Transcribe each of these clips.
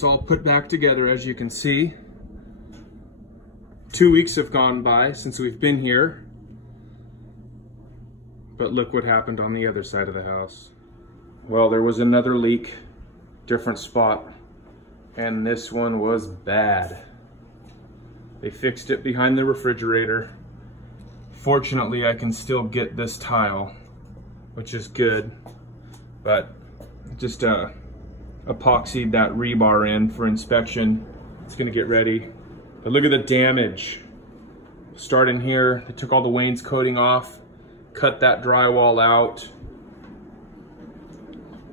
It's all put back together, as you can see. 2 weeks have gone by since we've been here. But look what happened on the other side of the house. Well, there was another leak, different spot, and this one was bad. They fixed it behind the refrigerator. Fortunately, I can still get this tile, which is good, but just epoxied that rebar in for inspection. It's gonna get ready. But look at the damage. Starting here, they took all the wainscoting off, cut that drywall out.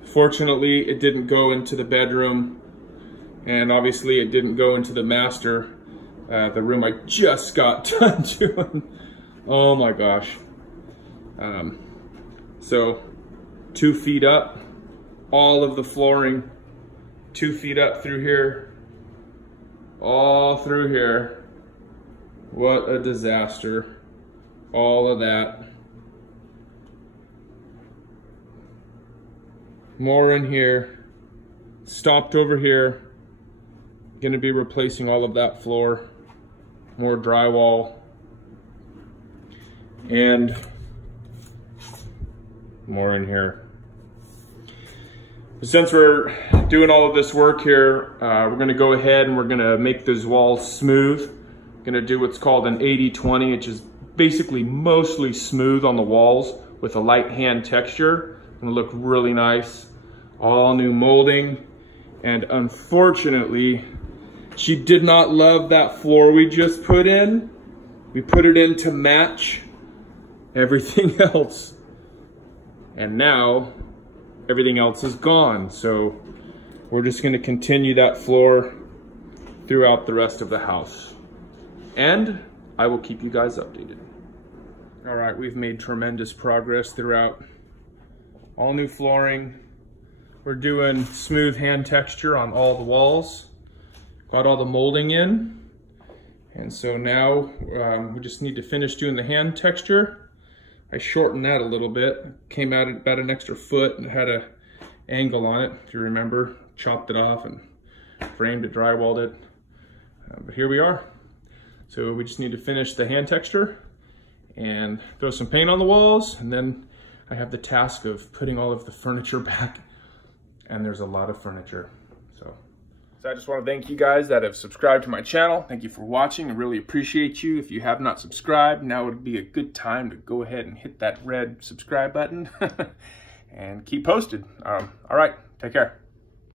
Fortunately, it didn't go into the bedroom, and obviously it didn't go into the master, the room I just got done doing. Oh my gosh. So 2 feet up, all of the flooring, 2 feet up through here, all through here. What a disaster. All of that. More in here, stopped over here. Gonna be replacing all of that floor, more drywall, and more in here. Since we're doing all of this work here, we're gonna go ahead and we're gonna make those walls smooth. Gonna do what's called an 80-20, which is basically mostly smooth on the walls with a light hand texture. Gonna look really nice. All new molding. And unfortunately, she did not love that floor we just put in. We put it in to match everything else. And now everything else is gone. So we're just gonna continue that floor throughout the rest of the house. And I will keep you guys updated. All right, we've made tremendous progress throughout. All new flooring. We're doing smooth hand texture on all the walls. Got all the molding in. And so now we just need to finish doing the hand texture. I shortened that a little bit. Came out at about an extra foot and had a angle on it, if you remember. Chopped it off and framed it, drywalled it. But here we are. So we just need to finish the hand texture and throw some paint on the walls, and then I have the task of putting all of the furniture back, and there's a lot of furniture. So I just want to thank you guys that have subscribed to my channel. Thank you for watching. I really appreciate you. If you have not subscribed, now would be a good time to go ahead and hit that red subscribe button and keep posted. All right, take care.